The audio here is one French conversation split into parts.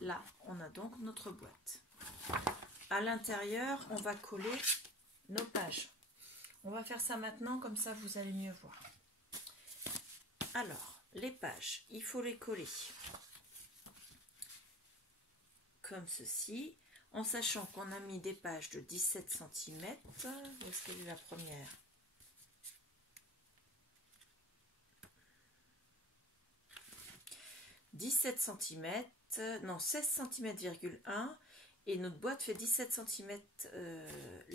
Là, on a donc notre boîte. À l'intérieur, on va coller nos pages. On va faire ça maintenant, comme ça vous allez mieux voir. Alors, les pages, il faut les coller comme ceci, en sachant qu'on a mis des pages de 17 cm. Où est-ce qu'elle est la première? « 17 cm, non 16 cm,1 et notre boîte fait 17 cm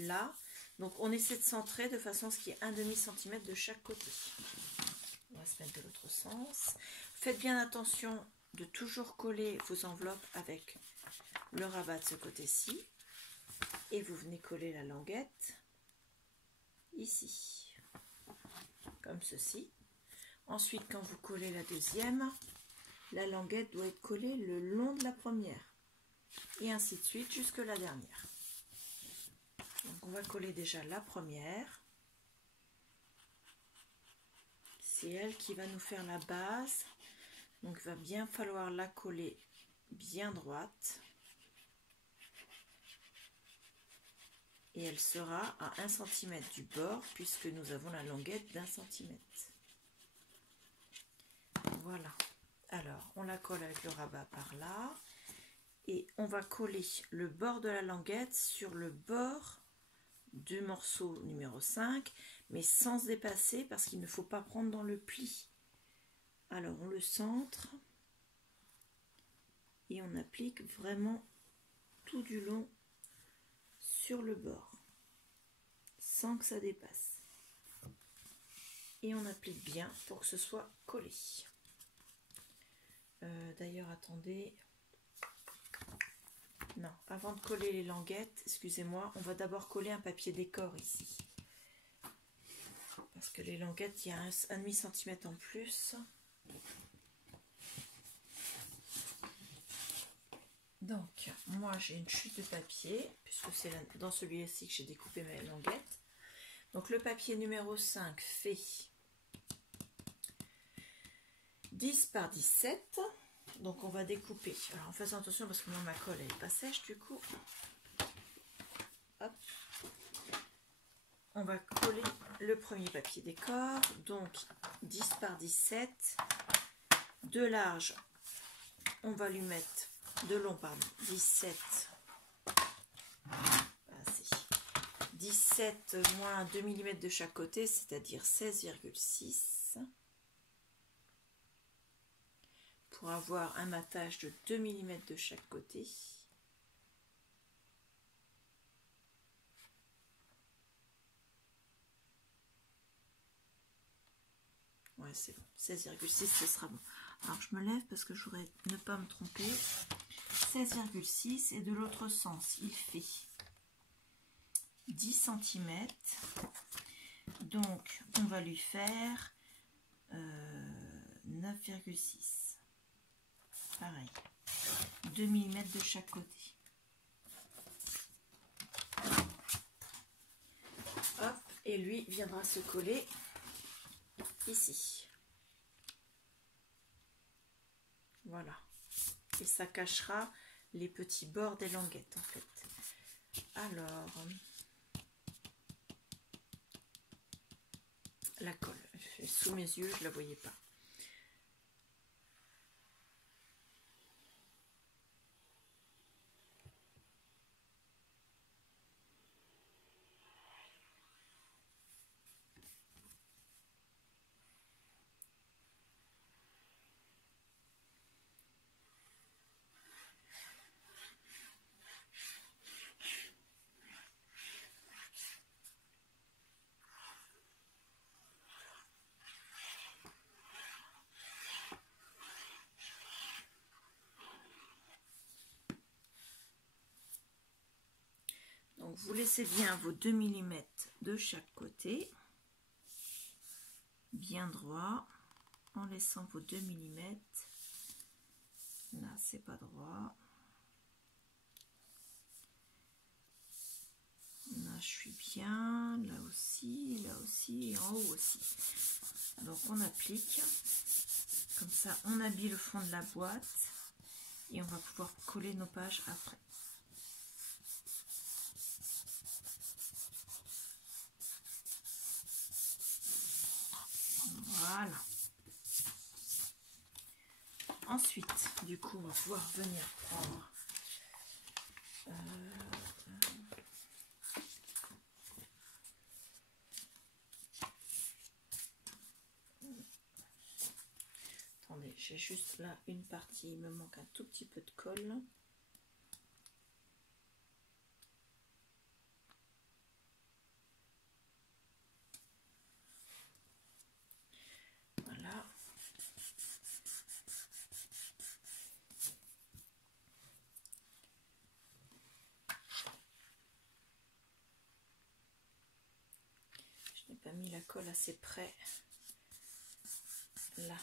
là. Donc on essaie de centrer de façon à ce qu'il y ait un demi-centimètre de chaque côté. On va se mettre de l'autre sens. Faites bien attention de toujours coller vos enveloppes avec le rabat de ce côté-ci. Et vous venez coller la languette ici, comme ceci. Ensuite, quand vous collez la deuxième, la languette doit être collée le long de la première. Et ainsi de suite jusque la dernière. Donc on va coller déjà la première. C'est elle qui va nous faire la base. Donc il va bien falloir la coller bien droite. Et elle sera à 1 cm du bord puisque nous avons la languette d'1 cm. Voilà. Alors on la colle avec le rabat par là. Et on va coller le bord de la languette sur le bord du morceau numéro 5, mais sans se dépasser parce qu'il ne faut pas prendre dans le pli. Alors on le centre et on applique vraiment tout du long sur le bord, sans que ça dépasse. Et on applique bien pour que ce soit collé. D'ailleurs, attendez. Non, avant de coller les languettes, excusez-moi, on va d'abord coller un papier décor ici. Parce que les languettes, il y a un demi-centimètre en plus. Donc, moi j'ai une chute de papier, puisque c'est dans celui-ci que j'ai découpé mes languettes. Donc le papier numéro 5 fait 10 par 17. Donc on va découper. Alors en faisant attention parce que moi ma colle elle n'est pas sèche du coup. Hop. On va coller le premier papier décor. Donc 10 par 17. De large, on va lui mettre de long, pardon, 17. 17 moins 2 mm de chaque côté, c'est-à-dire 16,6. Pour avoir un matage de 2 mm de chaque côté. Ouais, c'est bon. 16,6, ce sera bon. Alors, je me lève parce que je voudrais ne pas me tromper. 16,6 et de l'autre sens, il fait 10 cm. Donc, on va lui faire 9,6. Pareil, 2 mm de chaque côté. Hop, et lui viendra se coller ici. Voilà. Et ça cachera les petits bords des languettes en fait. Alors, la colle, sous mes yeux, je ne la voyais pas. Donc vous laissez bien vos 2 mm de chaque côté, bien droit, en laissant vos 2 mm. Là, c'est pas droit. Là, je suis bien. Là aussi et en haut aussi. Donc on applique. Comme ça, on habille le fond de la boîte. et on va pouvoir coller nos pages après. Voilà. Ensuite, du coup, on va pouvoir venir prendre attendez, j'ai juste là une partie, il me manque un tout petit peu de colle. Voilà. Je n'ai pas mis la colle assez près. Là.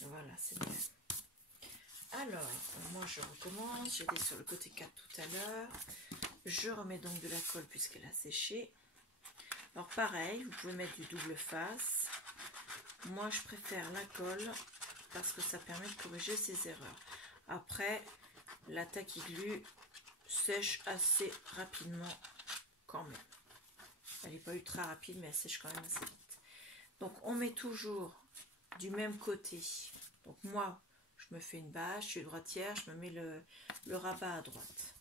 Voilà, c'est bien. Alors, moi je recommence. J'étais sur le côté 4 tout à l'heure. Je remets donc de la colle puisqu'elle a séché. Alors pareil, vous pouvez mettre du double face. Moi je préfère la colle parce que ça permet de corriger ces erreurs. Après, la tacky glue sèche assez rapidement quand même. Elle n'est pas ultra rapide, mais elle sèche quand même assez vite. Donc on met toujours du même côté. Donc moi, je me fais une bâche, je suis droitière, je me mets le rabat à droite.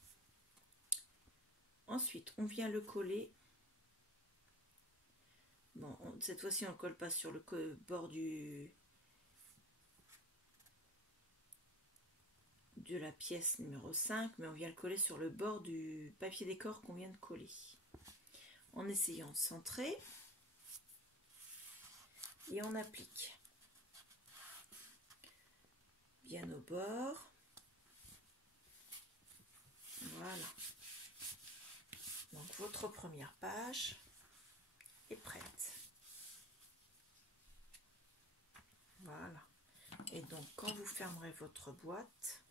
Ensuite, on vient le coller. Bon, cette fois-ci, on ne colle pas sur le bord de la pièce numéro 5, mais on vient le coller sur le bord du papier décor qu'on vient de coller. En essayant de centrer. Et on applique. Bien au bord. Voilà. Donc votre première page est prête. Voilà. Et donc quand vous fermerez votre boîte,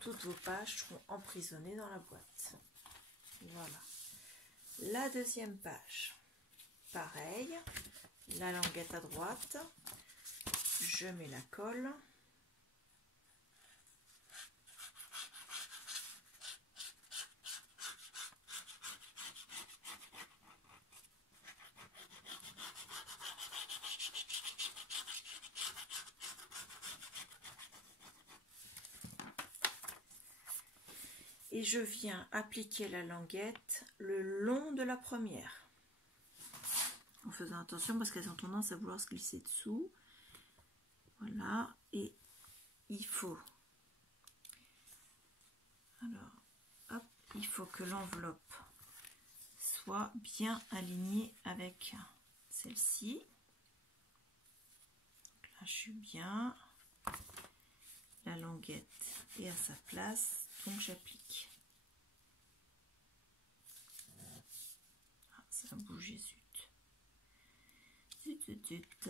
toutes vos pages seront emprisonnées dans la boîte. Voilà. La deuxième page, pareil, la languette à droite, je mets la colle. Et je viens appliquer la languette le long de la première. En faisant attention parce qu'elles ont tendance à vouloir se glisser dessous. Voilà. Et il faut... Alors, hop, il faut que l'enveloppe soit bien alignée avec celle-ci. Là, je suis bien. La languette est à sa place. Donc j'applique. Ah, ça a bougé, zut. Zut.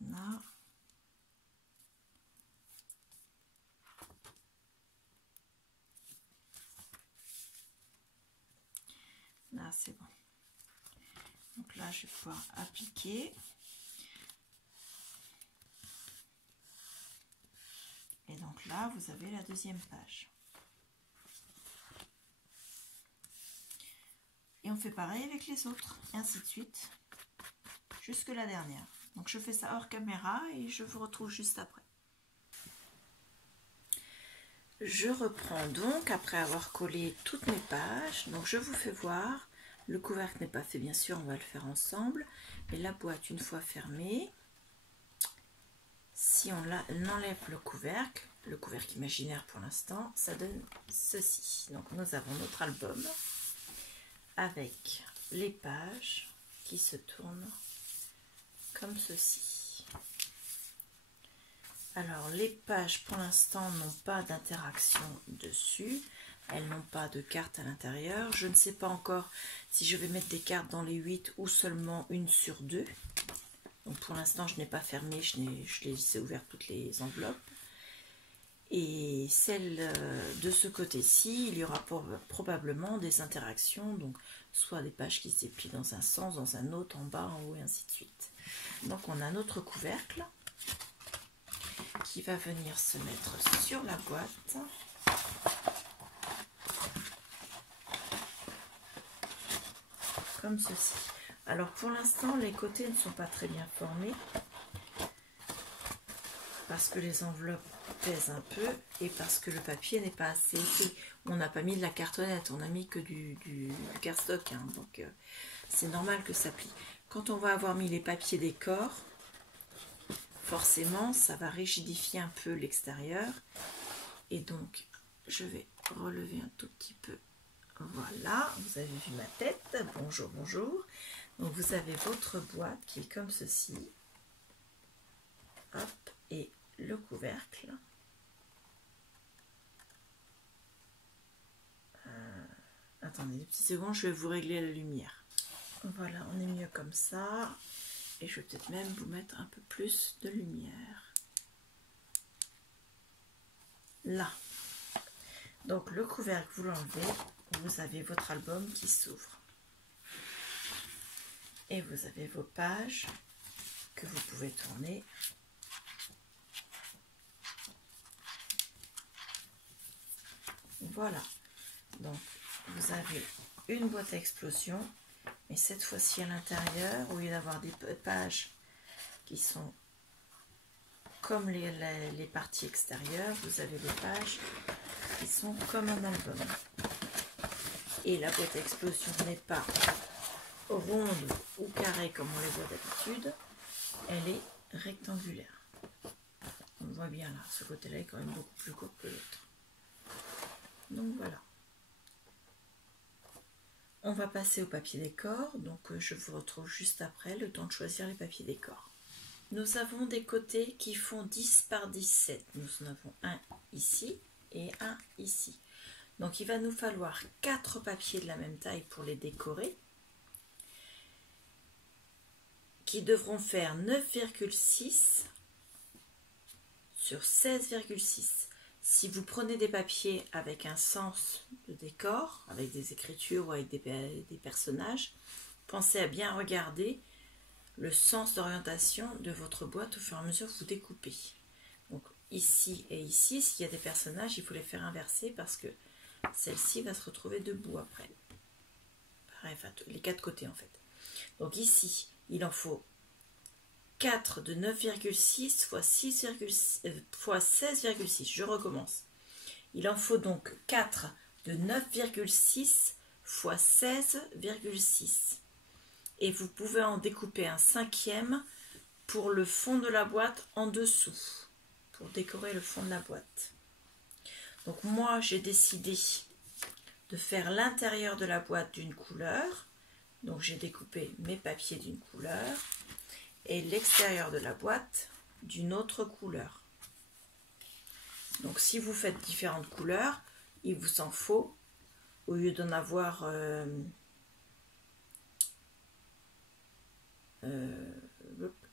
Là. Là, c'est bon. Donc là, je vais pouvoir appliquer. Et donc là, vous avez la deuxième page. Et on fait pareil avec les autres, et ainsi de suite, jusque la dernière. Donc je fais ça hors caméra et je vous retrouve juste après. Je reprends donc après avoir collé toutes mes pages. Donc je vous fais voir. Le couvercle n'est pas fait, bien sûr, on va le faire ensemble. Mais la boîte, une fois fermée, si on enlève le couvercle imaginaire pour l'instant, ça donne ceci. Donc nous avons notre album avec les pages qui se tournent comme ceci. Alors les pages pour l'instant n'ont pas d'interaction dessus, elles n'ont pas de carte à l'intérieur. Je ne sais pas encore si je vais mettre des cartes dans les 8 ou seulement une sur 2. Donc pour l'instant je n'ai pas fermé, je les laissé ouvertes toutes les enveloppes. Et celle de ce côté-ci, il y aura probablement des interactions, donc soit des pages qui se déplient dans un sens, dans un autre, en bas, en haut et ainsi de suite. Donc on a notre couvercle. qui va venir se mettre sur la boîte. Comme ceci. Alors pour l'instant, les côtés ne sont pas très bien formés parce que les enveloppes pèsent un peu et parce que le papier n'est pas assez épais. On n'a pas mis de la cartonnette, on a mis que du cardstock, hein, donc c'est normal que ça plie. Quand on va avoir mis les papiers décor, forcément ça va rigidifier un peu l'extérieur et donc je vais relever un tout petit peu. Voilà, vous avez vu ma tête. Bonjour, bonjour. Donc vous avez votre boîte qui est comme ceci. Hop, et le couvercle. Attendez 2 petites secondes, je vais vous régler la lumière. Voilà, on est mieux comme ça. Et je vais peut-être même vous mettre un peu plus de lumière. Là. Donc le couvercle, vous l'enlevez. Vous avez votre album qui s'ouvre. Et vous avez vos pages que vous pouvez tourner. Voilà. Donc vous avez une boîte à explosion. Et cette fois-ci à l'intérieur, au lieu d'avoir des pages qui sont comme les parties extérieures, vous avez des pages qui sont comme un album. Et la boîte à explosion n'est pas ronde ou carrée comme on les voit d'habitude, elle est rectangulaire. On voit bien là, ce côté-là est quand même beaucoup plus court que l'autre. Donc voilà. On va passer au papier décor, donc je vous retrouve juste après, le temps de choisir les papiers décor. Nous avons des côtés qui font 10 par 17. Nous en avons un ici et un ici. Donc il va nous falloir 4 papiers de la même taille pour les décorer, qui devront faire 9,6 sur 16,6. Si vous prenez des papiers avec un sens de décor, avec des écritures ou avec des personnages, pensez à bien regarder le sens d'orientation de votre boîte au fur et à mesure que vous découpez. Donc ici et ici, s'il y a des personnages, il faut les faire inverser parce que celle-ci va se retrouver debout après. Pareil, enfin, les 4 côtés en fait. Donc ici, il en faut 4 de 9,6 fois 16,6. Je recommence. Il en faut donc 4 de 9,6 fois 16,6. Et vous pouvez en découper un 5e pour le fond de la boîte en dessous, pour décorer le fond de la boîte. Donc moi, j'ai décidé de faire l'intérieur de la boîte d'une couleur. Donc j'ai découpé mes papiers d'une couleur et l'extérieur de la boîte d'une autre couleur. Donc si vous faites différentes couleurs, il vous en faut, au lieu d'en avoir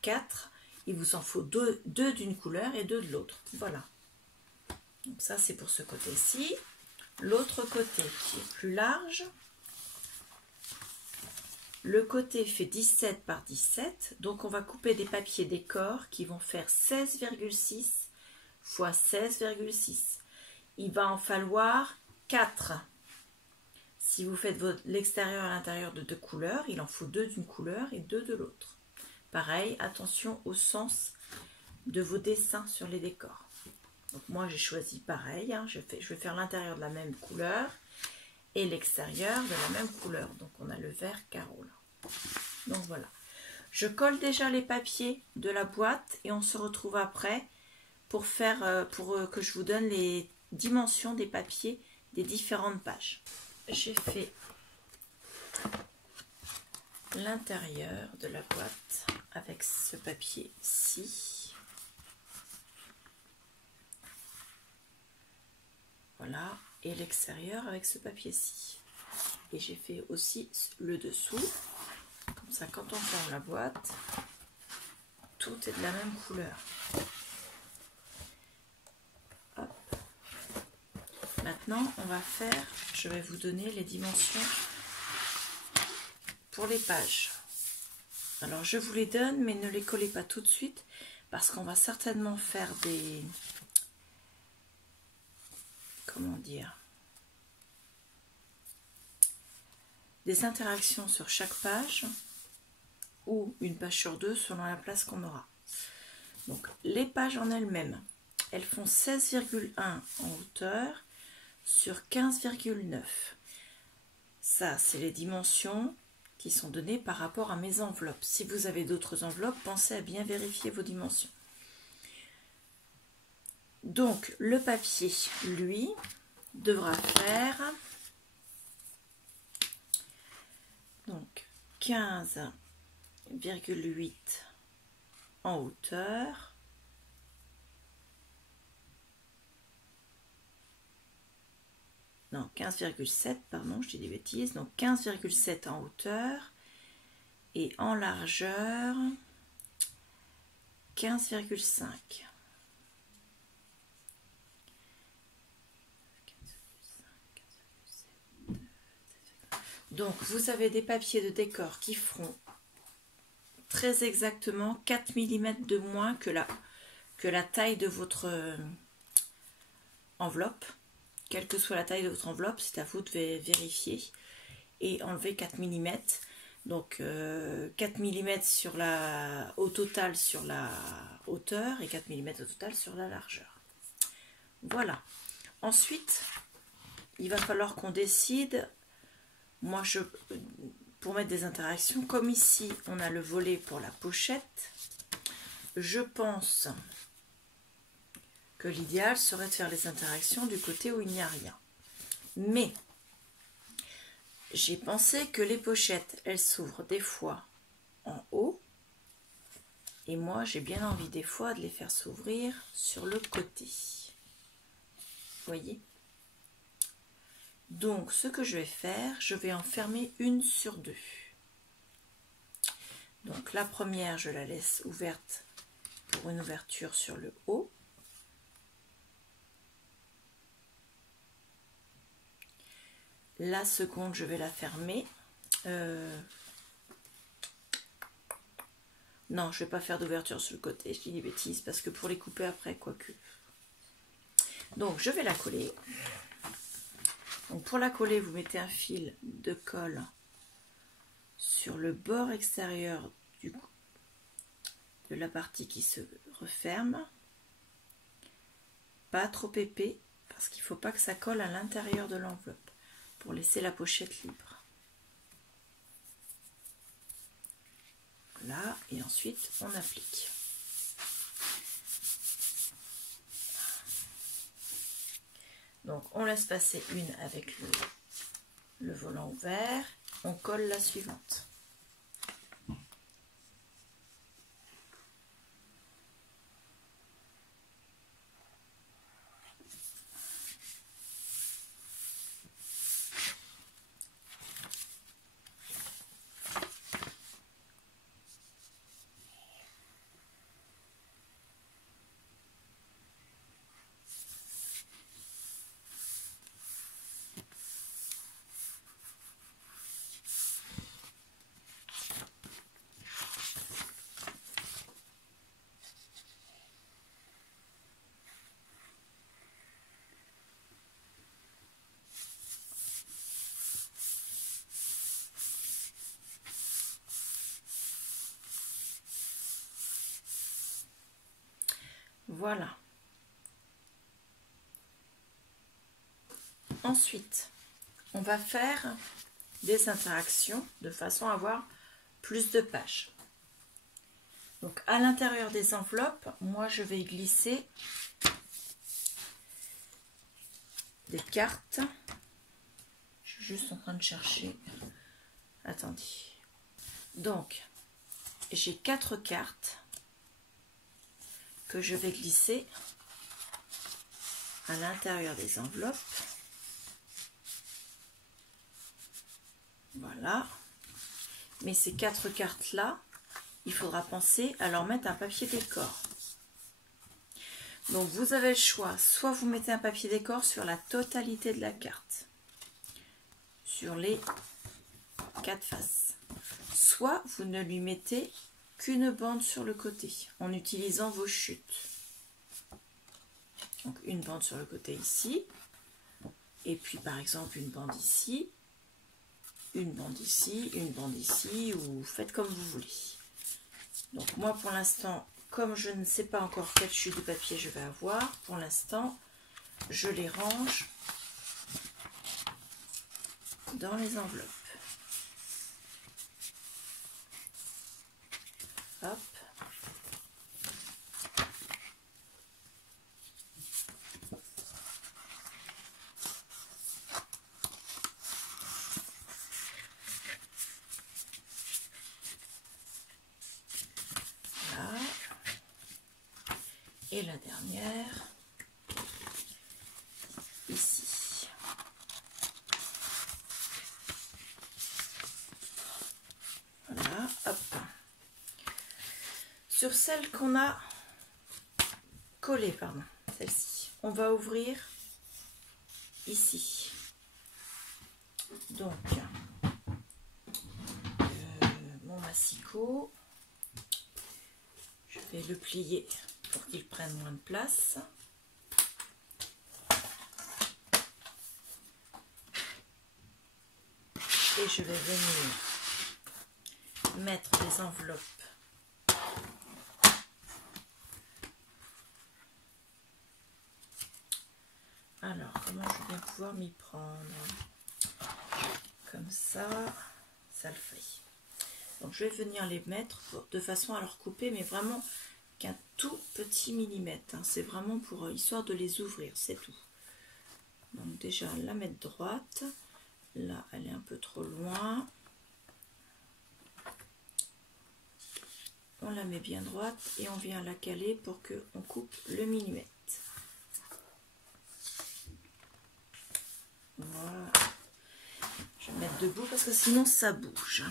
4, il vous en faut 2 d'une couleur et 2 de l'autre. Voilà. Donc ça c'est pour ce côté-ci. L'autre côté qui est plus large, le côté fait 17 par 17, donc on va couper des papiers décor qui vont faire 16,6 fois 16,6. Il va en falloir 4. Si vous faites l'extérieur et l'intérieur de 2 couleurs, il en faut 2 d'une couleur et 2 de l'autre. Pareil, attention au sens de vos dessins sur les décors. Donc moi j'ai choisi pareil, hein, je vais faire l'intérieur de la même couleur et l'extérieur de la même couleur. Donc on a le vert carreau là. Donc voilà. Je colle déjà les papiers de la boîte et on se retrouve après pour faire que je vous donne les dimensions des papiers des différentes pages. J'ai fait l'intérieur de la boîte avec ce papier-ci. Voilà, et l'extérieur avec ce papier-ci. Et j'ai fait aussi le dessous. Comme ça, quand on ferme la boîte, tout est de la même couleur. Hop. Maintenant, on va faire, je vais vous donner les dimensions pour les pages. Alors, je vous les donne, mais ne les collez pas tout de suite, parce qu'on va certainement faire des... Comment dire? Des interactions sur chaque page ou une page sur deux selon la place qu'on aura. Donc les pages en elles-mêmes, elles font 16,1 en hauteur sur 15,9. Ça, c'est les dimensions qui sont données par rapport à mes enveloppes. Si vous avez d'autres enveloppes, pensez à bien vérifier vos dimensions. Donc le papier, lui, devra faire donc 15,8 en hauteur non 15,7 pardon, je dis des bêtises, donc 15,7 en hauteur et en largeur 15,5. Donc vous avez des papiers de décor qui feront très exactement 4 mm de moins que la taille de votre enveloppe. Quelle que soit la taille de votre enveloppe, c'est à vous de vérifier et enlever 4 mm. Donc 4 mm sur au total sur la hauteur et 4 mm au total sur la largeur. Voilà. Ensuite, il va falloir qu'on décide. Moi, pour mettre des interactions, comme ici, on a le volet pour la pochette, je pense que l'idéal serait de faire les interactions du côté où il n'y a rien. Mais, j'ai pensé que les pochettes, elles s'ouvrent des fois en haut, et moi, j'ai bien envie des fois de les faire s'ouvrir sur le côté. Vous voyez ? Donc, ce que je vais faire, je vais en fermer une sur deux. Donc, la première, je la laisse ouverte pour une ouverture sur le haut. La seconde, je vais la fermer. Non, je ne vais pas faire d'ouverture sur le côté, je dis des bêtises, parce que pour les couper après, quoique. Donc, je vais la coller. Donc pour la coller, vous mettez un fil de colle sur le bord extérieur de la partie qui se referme. Pas trop épais, parce qu'il ne faut pas que ça colle à l'intérieur de l'enveloppe, pour laisser la pochette libre. Voilà, et ensuite on applique. Donc on laisse passer une avec le volant ouvert, on colle la suivante. Voilà. Ensuite, on va faire des interactions de façon à avoir plus de pages. Donc à l'intérieur des enveloppes, moi je vais glisser des cartes. Je suis juste en train de chercher. Attendez. Donc, j'ai 4 cartes que je vais glisser à l'intérieur des enveloppes. Voilà. Mais ces 4 cartes-là, il faudra penser à leur mettre un papier décor. Donc vous avez le choix, soit vous mettez un papier décor sur la totalité de la carte, sur les 4 faces, soit vous ne lui mettez qu'une bande sur le côté en utilisant vos chutes. Donc une bande sur le côté ici, et puis par exemple une bande ici, une bande ici, ou faites comme vous voulez. Donc moi pour l'instant, comme je ne sais pas encore quelle chute de papier je vais avoir, pour l'instant je les range dans les enveloppes. Hop. Voilà. Et la dernière, ici. Voilà, hop. Sur celle qu'on a collée, pardon, celle-ci, on va ouvrir ici. Donc, mon massicot, je vais le plier pour qu'il prenne moins de place. Et je vais venir mettre les enveloppes alors comment je vais bien pouvoir m'y prendre comme ça le fait. Donc je vais venir les mettre de façon à leur couper, mais vraiment qu'un tout petit millimètre, hein. C'est vraiment pour histoire de les ouvrir, c'est tout. Donc déjà la mettre droite, là elle est un peu trop loin. On la met bien droite et on vient la caler pour que on coupe le millimètre. Voilà. Je vais mettre debout parce que sinon ça bouge.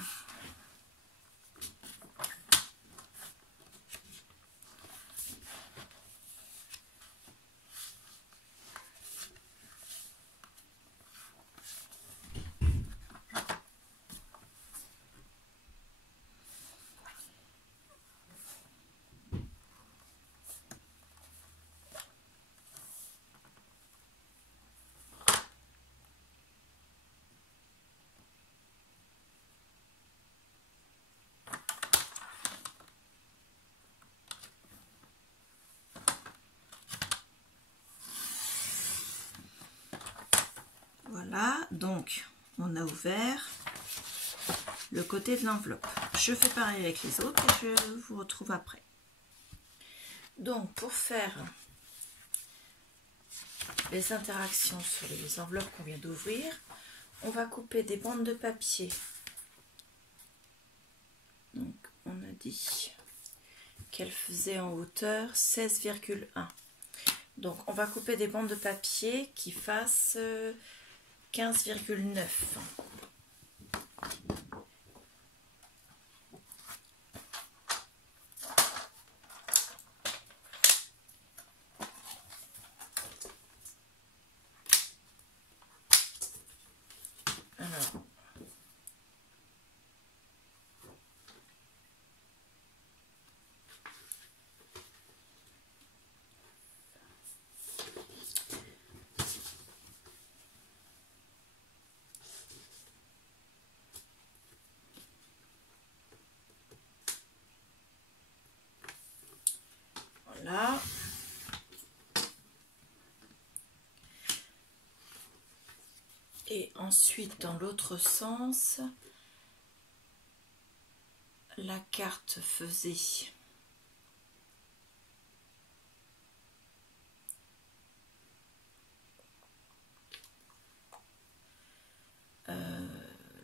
Voilà, donc on a ouvert le côté de l'enveloppe. Je fais pareil avec les autres et je vous retrouve après. Donc pour faire les interactions sur les enveloppes qu'on vient d'ouvrir, on va couper des bandes de papier. Donc on a dit qu'elle faisait en hauteur 16,1. Donc on va couper des bandes de papier qui fassent 15,9. Alors, voilà. Et ensuite, dans l'autre sens, la carte faisait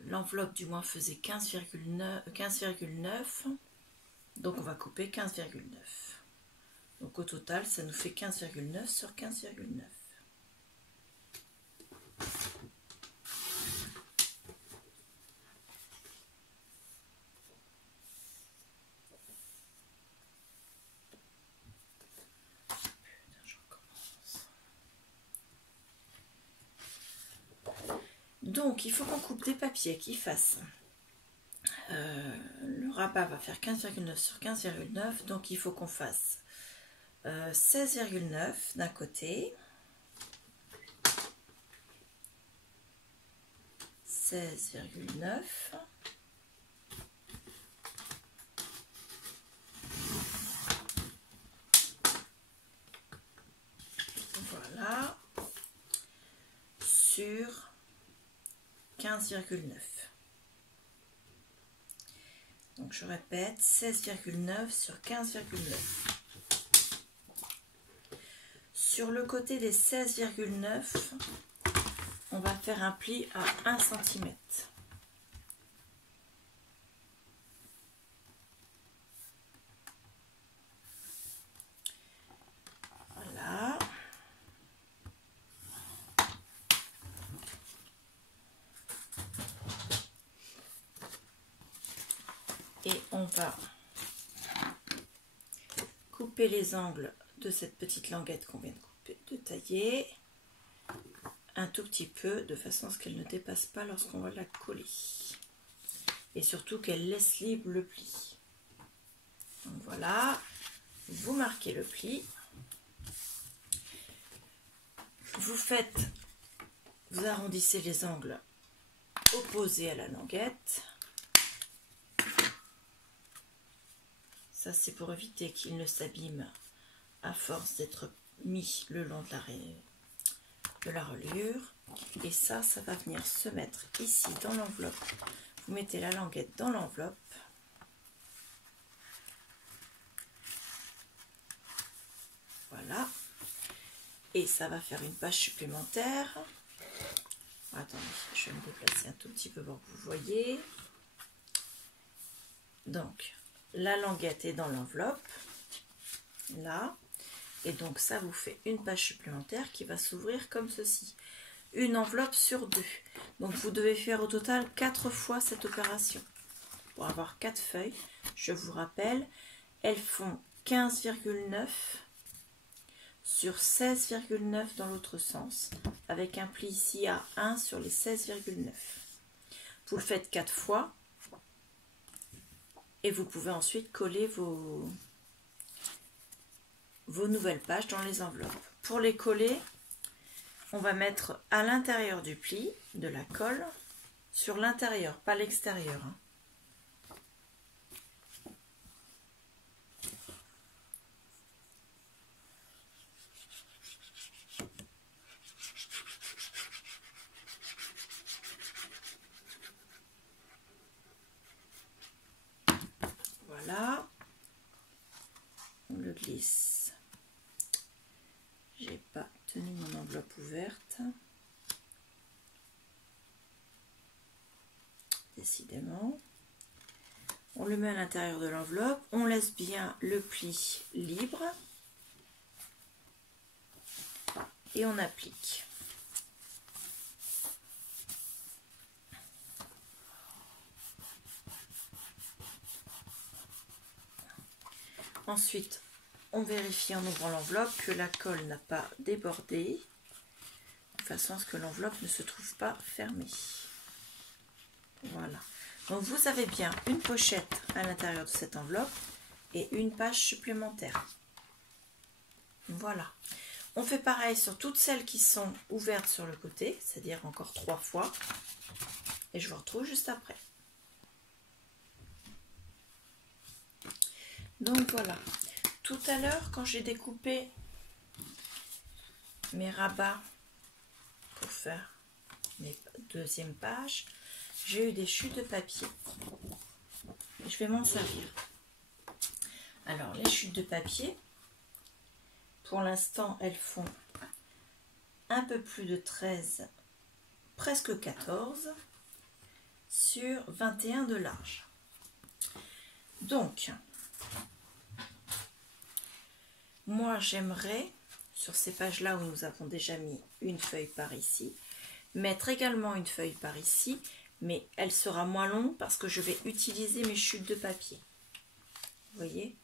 l'enveloppe du moins faisait 15,9. Donc on va couper 15,9. Donc au total, ça nous fait 15,9 sur 15,9. Donc il faut qu'on coupe des papiers qui fassent le rabat va faire 15,9 sur 15,9, donc il faut qu'on fasse 16,9 d'un côté, 16,9, voilà, sur 15,9. Donc je répète, 16,9 sur 15,9. Sur le côté des 16,9, on va faire un pli à 1 cm. Voilà. Et on va couper les angles de cette petite languette qu'on vient de tailler un tout petit peu de façon à ce qu'elle ne dépasse pas lorsqu'on va la coller et surtout qu'elle laisse libre le pli. Donc voilà, vous marquez le pli, vous arrondissez les angles opposés à la languette. Ça c'est pour éviter qu'il ne s'abîme à force d'être mis le long de la reliure. Et ça va venir se mettre ici dans l'enveloppe. Vous mettez la languette dans l'enveloppe. Voilà. Et ça va faire une page supplémentaire. Attendez, je vais me déplacer un tout petit peu pour que vous voyez. Donc, la languette est dans l'enveloppe. Là. Et donc ça vous fait une page supplémentaire qui va s'ouvrir comme ceci. Une enveloppe sur 2. Donc vous devez faire au total 4 fois cette opération. Pour avoir 4 feuilles, je vous rappelle, elles font 15,9 sur 16,9 dans l'autre sens. Avec un pli ici à 1 sur les 16,9. Vous le faites 4 fois. Et vous pouvez ensuite coller vos nouvelles pages dans les enveloppes. Pour les coller, on va mettre à l'intérieur du pli de la colle, sur l'intérieur, pas l'extérieur. Voilà. On le glisse. J'ai pas tenu mon enveloppe ouverte. Décidément. On le met à l'intérieur de l'enveloppe. On laisse bien le pli libre. Et on applique. Ensuite, on vérifie en ouvrant l'enveloppe que la colle n'a pas débordé, de façon à ce que l'enveloppe ne se trouve pas fermée. Voilà. Donc vous avez bien une pochette à l'intérieur de cette enveloppe et une page supplémentaire. Voilà. On fait pareil sur toutes celles qui sont ouvertes sur le côté, c'est-à-dire encore 3 fois. Et je vous retrouve juste après. Donc voilà. Tout à l'heure, quand j'ai découpé mes rabats pour faire mes deuxièmes pages, j'ai eu des chutes de papier. Et je vais m'en servir. Alors, les chutes de papier, pour l'instant, elles font un peu plus de 13, presque 14, sur 21 de large. Donc, moi, j'aimerais, sur ces pages-là où nous avons déjà mis une feuille par ici, mettre également une feuille par ici, mais elle sera moins longue parce que je vais utiliser mes chutes de papier. Vous voyez,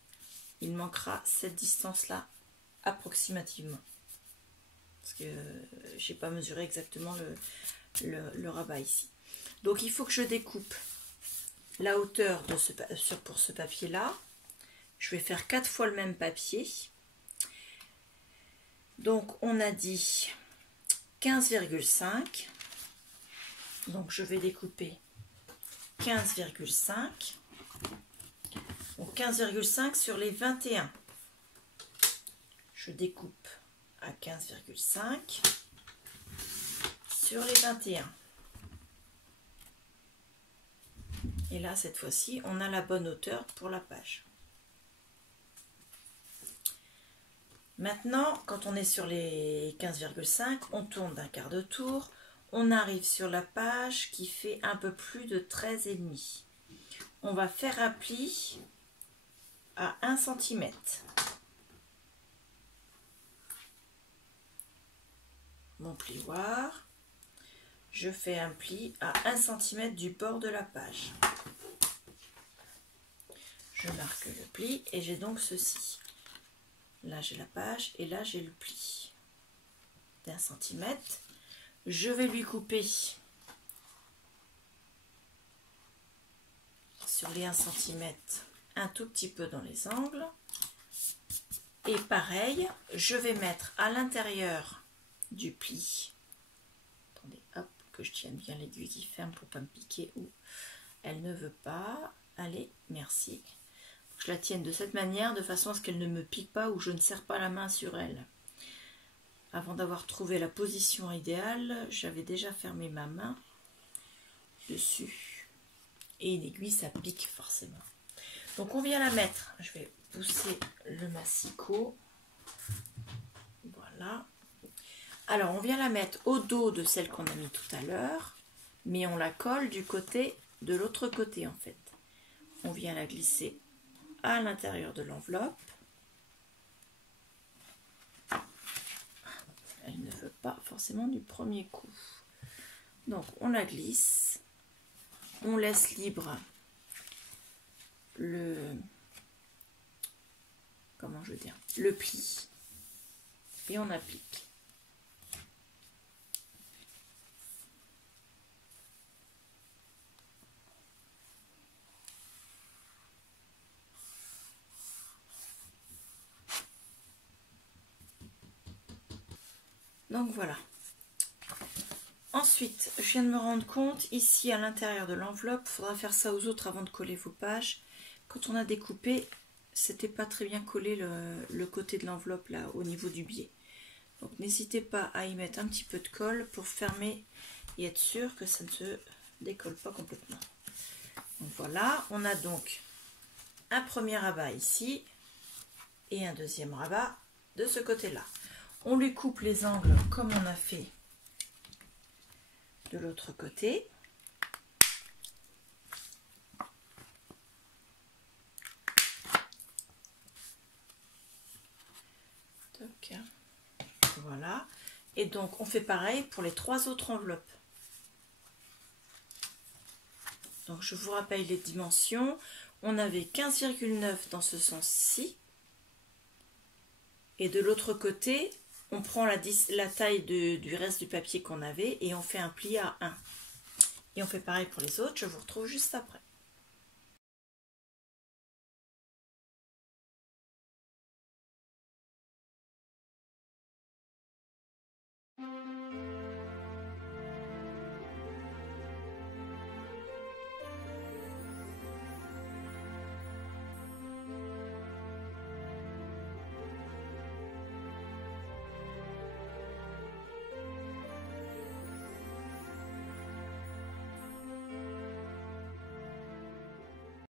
il manquera cette distance-là approximativement. Parce que je n'ai pas mesuré exactement le rabat ici. Donc, il faut que je découpe la hauteur de pour ce papier là. Je vais faire 4 fois le même papier. Donc on a dit 15,5. Donc je vais découper 15,5. Donc 15,5 sur les 21. Je découpe à 15,5 sur les 21. Et là, cette fois-ci, on a la bonne hauteur pour la page. Maintenant, quand on est sur les 15,5, on tourne d'un quart de tour. On arrive sur la page qui fait un peu plus de 13,5. On va faire un pli à 1 cm. Mon plioir. Je fais un pli à 1 cm du bord de la page. Je marque le pli et j'ai donc ceci. Là j'ai la page et là j'ai le pli d'1 cm. Je vais lui couper sur les 1 cm un tout petit peu dans les angles. Et pareil, je vais mettre à l'intérieur du pli. Attendez, hop, que je tienne bien l'aiguille qui ferme pour pas me piquer ou elle ne veut pas. Allez, merci. Je la tienne de cette manière de façon à ce qu'elle ne me pique pas ou je ne serre pas la main sur elle. Avant d'avoir trouvé la position idéale, j'avais déjà fermé ma main dessus. Et une aiguille, ça pique forcément. Donc on vient la mettre. Je vais pousser le massicot. Voilà. Alors on vient la mettre au dos de celle qu'on a mis tout à l'heure, mais on la colle du côté de l'autre côté en fait. On vient la glisser à l'intérieur de l'enveloppe. Elle ne veut pas forcément du premier coup. Donc on la glisse, on laisse libre le pli et on applique. Donc voilà. Ensuite, je viens de me rendre compte, ici à l'intérieur de l'enveloppe, il faudra faire ça aux autres avant de coller vos pages. Quand on a découpé, c'était pas très bien collé le côté de l'enveloppe là au niveau du biais. Donc n'hésitez pas à y mettre un petit peu de colle pour fermer et être sûr que ça ne se décolle pas complètement. Donc voilà, on a donc un premier rabat ici et un deuxième rabat de ce côté-là. On lui coupe les angles comme on a fait de l'autre côté. Toc. Voilà. Et donc on fait pareil pour les 3 autres enveloppes. Donc je vous rappelle les dimensions. On avait 15,9 dans ce sens-ci. Et de l'autre côté, on prend la taille du reste du papier qu'on avait et on fait un pli à 1. Et on fait pareil pour les autres, je vous retrouve juste après.